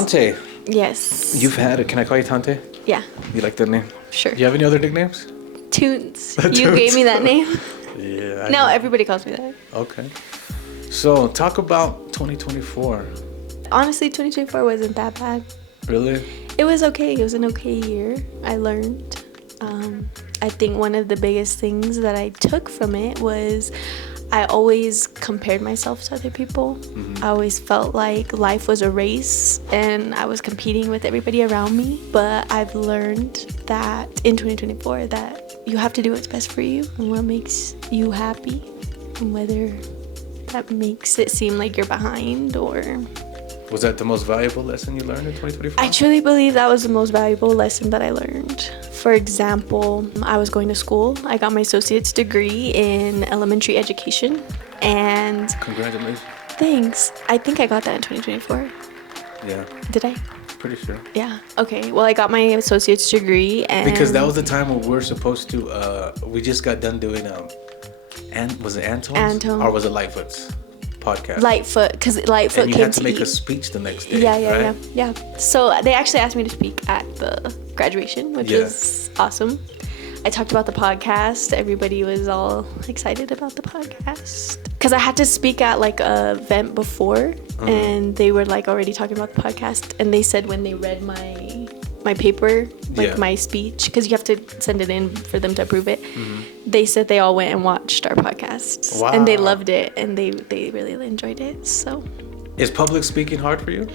Tante. Yes. You've had it. Can I call you Tante? Yeah. You like that name? Sure. Do you have any other nicknames? Tunes. You gave me that name. Yeah. No, everybody calls me that. Okay. So, talk about 2024. Honestly, 2024 wasn't that bad. Really? It was okay. It was an okay year. I learned. I think one of the biggest things that I took from it was I always compared myself to other people. I always felt like life was a race and I was competing with everybody around me. But I've learned that in 2024 that you have to do what's best for you and what makes you happy, and whether that makes it seem like you're behind or... Was that the most valuable lesson you learned in 2024? I truly believe that was the most valuable lesson that I learned. For example, I was going to school. I got my associate's degree in elementary education. And... Congratulations. Thanks. I think I got that in 2024. Yeah. Did I? Pretty sure. Yeah. Okay. Well, I got my associate's degree and... Because that was the time when we were supposed to... we just got done doing... was it Antone's? Antone. Or was it Lightfoot's podcast? Lightfoot, because Lightfoot and you came had to make a speech the next day, Yeah. So they actually asked me to speak at the graduation, which was awesome. I talked about the podcast. Everybody was all excited about the podcast. Because I had to speak at like a event before, and they were like already talking about the podcast. And they said when they read my paper, like my speech, because you have to send it in for them to approve it. They said they all went and watched our podcast. Wow. And they loved it, and they really enjoyed it. So, is public speaking hard for you?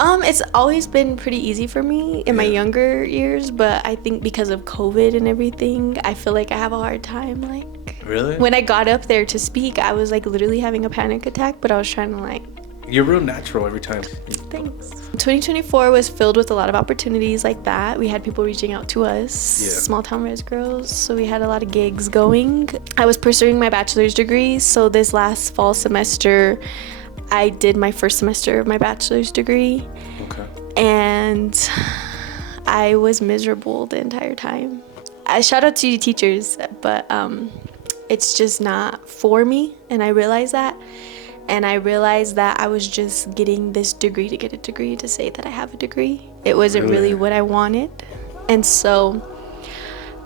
It's always been pretty easy for me in my younger years, but I think because of COVID and everything, I feel like I have a hard time. Like, really? When I got up there to speak, I was like literally having a panic attack, but I was trying to like... You're real natural every time. Thanks. 2024 was filled with a lot of opportunities like that. We had people reaching out to us, small town Rez Girls, so we had a lot of gigs going. I was pursuing my bachelor's degree, so this last fall semester, I did my first semester of my bachelor's degree. Okay. And I was miserable the entire time. I shout out to you teachers, but it's just not for me, and I realized that. And I realized that I was just getting this degree to get a degree to say that I have a degree. It wasn't really what I wanted. And so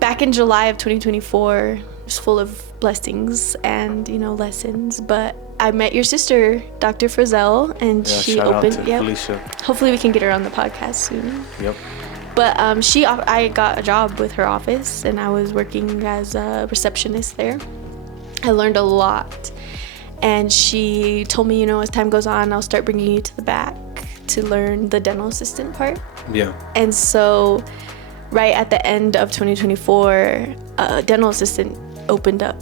back in July of 2024, it was full of blessings and, lessons. But I met your sister, Dr. Frizzell, and she opened... Felicia. Hopefully we can get her on the podcast soon. Yep. But I got a job with her office, and I was working as a receptionist there. I learned a lot. And she told me, as time goes on, I'll start bringing you to the back to learn the dental assistant part. Yeah. And so right at the end of 2024, a dental assistant opened up.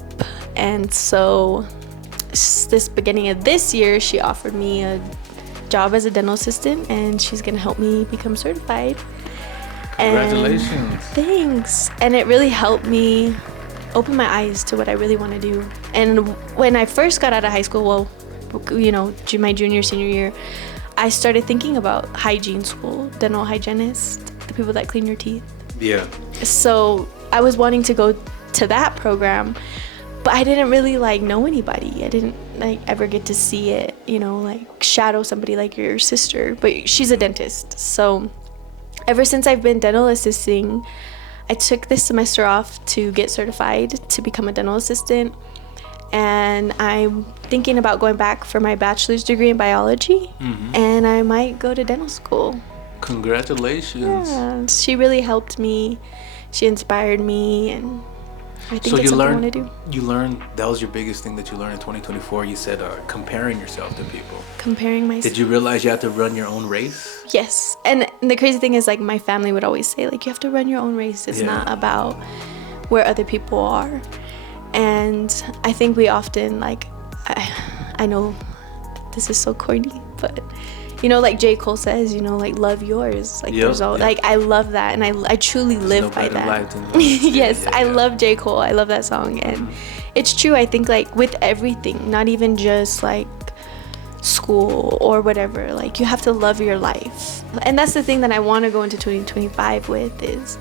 And so this beginning of this year, she offered me a job as a dental assistant, and she's going to help me become certified. Congratulations. And thanks. And it really helped me open my eyes to what I really want to do. And when I first got out of high school, my junior, senior year, I started thinking about hygiene school, dental hygienist, the people that clean your teeth. Yeah. So I was wanting to go to that program, but I didn't really know anybody. I didn't ever get to see it, shadow somebody like your sister, but she's a dentist. So ever since I've been dental assisting, I took this semester off to get certified to become a dental assistant, and I'm thinking about going back for my bachelor's degree in biology, and I might go to dental school. Congratulations. Yeah, she really helped me. She inspired me, and I think it's something I want to do. You learned, that was your biggest thing that you learned in 2024. You said comparing yourself to people. Comparing myself. Did you realize you had to run your own race? Yes. And the crazy thing is, my family would always say, you have to run your own race. It's not about where other people are. And I think we often, I know this is so corny, but, J. Cole says, love yours. There's all, I love that. And I truly live by that. Yes, I love J. Cole. I love that song. And it's true. I think, with everything, not even just, school or whatever, you have to love your life. And that's the thing that I want to go into 2025 with is,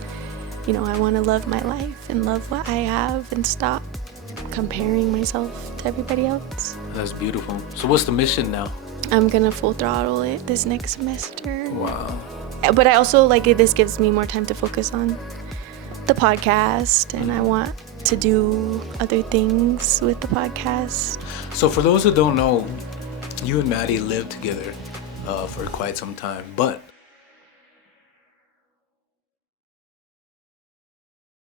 I want to love my life and love what I have and stop comparing myself to everybody else. That's beautiful. So what's the mission now? I'm gonna full throttle it this next semester. Wow. But I also like it. This gives me more time to focus on the podcast, and I want to do other things with the podcast. So for those who don't know, you and Maddie lived together for quite some time, but